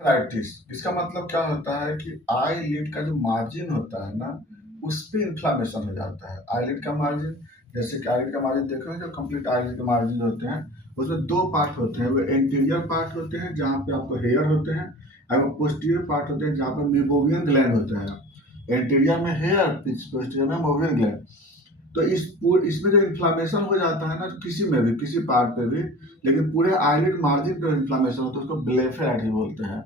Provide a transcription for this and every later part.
Blepharitis इसका मतलब क्या होता है कि आईलिड का जो मार्जिन होता है ना, उस पे इन्फ्लामेशन हो जाता है। आईलिड का मार्जिन, जैसे कि आईलिड का मार्जिन देखोगे, जो कंप्लीट आईलिड के मार्जिन होते हैं उसमें दो पार्ट होते हैं। वो एंटीरियर पार्ट होते हैं जहाँ पे आपको हेयर होते हैं, और वो पोस्टीरियर पार्ट होते हैं जहाँ पे मेबोवियन ग्लैंड होता है। एंटीरियर में हेयर, पोस्टीरियर में मेबोवियन ग्लैंड। तो इसमें जो इन्फ्लामेशन हो जाता है ना, किसी में भी, किसी पार्ट पे भी, लेकिन पूरे आईलिड मार्जिन पे इन्फ्लामेशन होता है, उसको ब्लेफराइटिस बोलते हैं।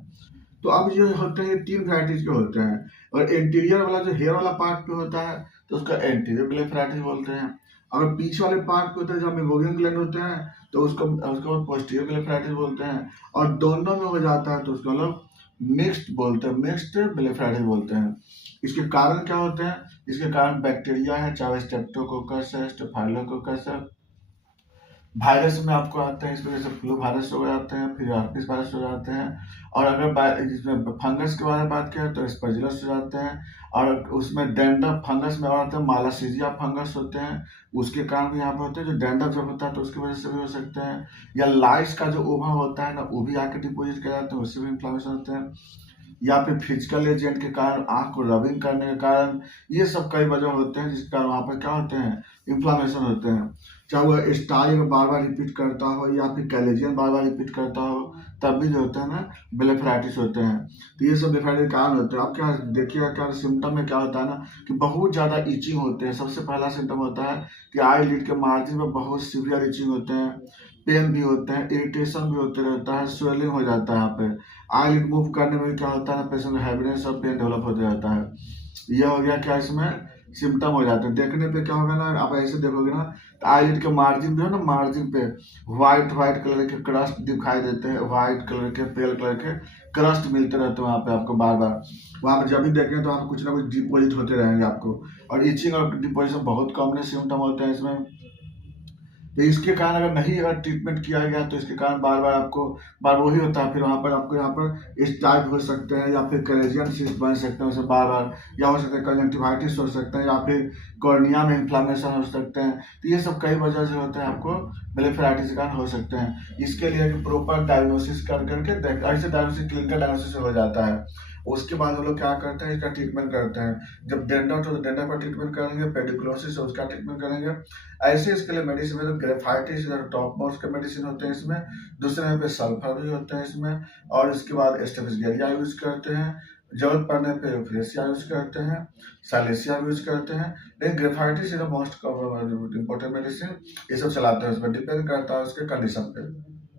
तो अब ये होते हैं, ये तीन वैराइटीज के होते हैं। और इंटीरियर वाला जो हेयर वाला पार्ट पे होता है तो उसका एंटीरियर ब्लेफराइटिस बोलते हैं। अगर बीच वाले पार्ट पे होता है जहाँ मेबोवियन ग्लैंड होते हैं तो उसको उसको पोस्टीरियर ब्लेफराइटिस बोलते हैं। और दोनों में हो जाता है तो उसको लोग मिक्स्ड बोलते हैं, मिक्स्ड ब्लेफराइटिस बोलते हैं। इसके कारण क्या होते हैं? इसके कारण बैक्टीरिया है, चाहे स्टेप्टोकोकस है, स्टेफाइलोकोकस है, वायरस में आपको आते हैं। इस वजह से फ्लू वायरस हो जाते हैं, फिर हर्पिस वायरस हो जाते हैं। और अगर इसमें फंगस के बारे में बात करें तो स्पर्जिलस हो जाते हैं। और उसमें डेंड्रफ फंगस में और आते हैं, मालासीजिया फंगस होते हैं, उसके कारण भी यहाँ पे होते हैं। जो डेंड्रफ जब होता है तो उसकी वजह से भी हो सकते हैं। या लाइस का जो ओवा होता है ना, वो भी आके डिपोजिट कर जाते हैं, उससे भी इन्फ्लामेशन होते हैं। या फिर फिजिकल एजेंट के कारण, आंख को रबिंग करने के कारण, ये सब कई वजह होते हैं जिसके कारण वहाँ पर क्या होते हैं, इन्फ्लामेशन होते हैं। चाहे वो स्टाई बार बार रिपीट करता हो या फिर कैलेजियन बार बार रिपीट करता हो, तब भी जो होता है ना, ब्लेफराइटिस होते हैं। तो ये सब ब्लेफराइटिस के कारण होते हैं। अब क्या देखिएगा, क्या सिम्टम में क्या होता है ना, कि बहुत ज़्यादा इचिंग होते हैं। सबसे पहला सिम्टम होता है कि आई लिड के मार्जिन में बहुत सीवियर इचिंग होते हैं, पेन भी होते हैं, इरिटेशन भी होते रहता है, स्वेलिंग हो जाता है। यहाँ पे आईलिड मूव करने में क्या होता है ना, पेशेंट में हैवीनेस और पेन डेवलप होते रहता है। यह हो गया क्या, इसमें सिम्टम हो जाते हैं। देखने पे क्या होगा ना, आप ऐसे देखोगे ना, तो आईलिड के मार्जिन पे है ना, मार्जिन पे व्हाइट व्हाइट कलर के क्रस्ट दिखाई देते हैं, व्हाइट कलर के, पेल कलर के क्रस्ट मिलते रहते हैं वहाँ पे आपको बार बार। वहाँ पे जब भी देखें तो आप कुछ ना कुछ डिपोजिट होते रहेंगे आपको। और इचिंग और डिपोजिशन बहुत कॉमन सिम्टम होते हैं इसमें। तो इसके कारण अगर ट्रीटमेंट किया गया तो इसके कारण बार बार आपको बार वही होता है। फिर वहाँ पर आपको यहाँ पर स्टार्ट हो सकते हैं, या फिर कलेजियन सिस्ट बन सकते हैं उसे बार बार, या हो सकता है कंजक्टिवाइटिस हो सकते हैं, या फिर कॉर्निया में इन्फ्लामेशन हो सकते हैं। तो ये सब कई वजह से होते हैं, आपको ब्लेफराइटिस के कारण हो सकते हैं। इसके लिए प्रॉपर डायग्नोसिस कर करके ऐसे डायग्नोसिस, क्लिनिकल डायग्नोसिस हो जाता है। उसके बाद हम लोग क्या करते हैं, इसका ट्रीटमेंट करते हैं। जब डेंड्रफ हो तो डेंड्रफ का ट्रीटमेंट करेंगे, पेडिकुलोसिस है उसका ट्रीटमेंट करेंगे। ऐसे इसके लिए मेडिसिन में तो ग्रेफाइटिस टॉप मोस्ट के मेडिसिन होते हैं इसमें। दूसरे में पे सल्फर भी होते हैं इसमें। और इसके बाद स्टेफिसगेरिया यूज करते हैं, जरूरत पड़ने पे फ्रेसिया यूज करते हैं, साइलेसिया यूज करते हैं। लेकिन graphites is the most important medicine. ये सब चलाते हैं, उसमें डिपेंड करता है उसके कंडीशन पे।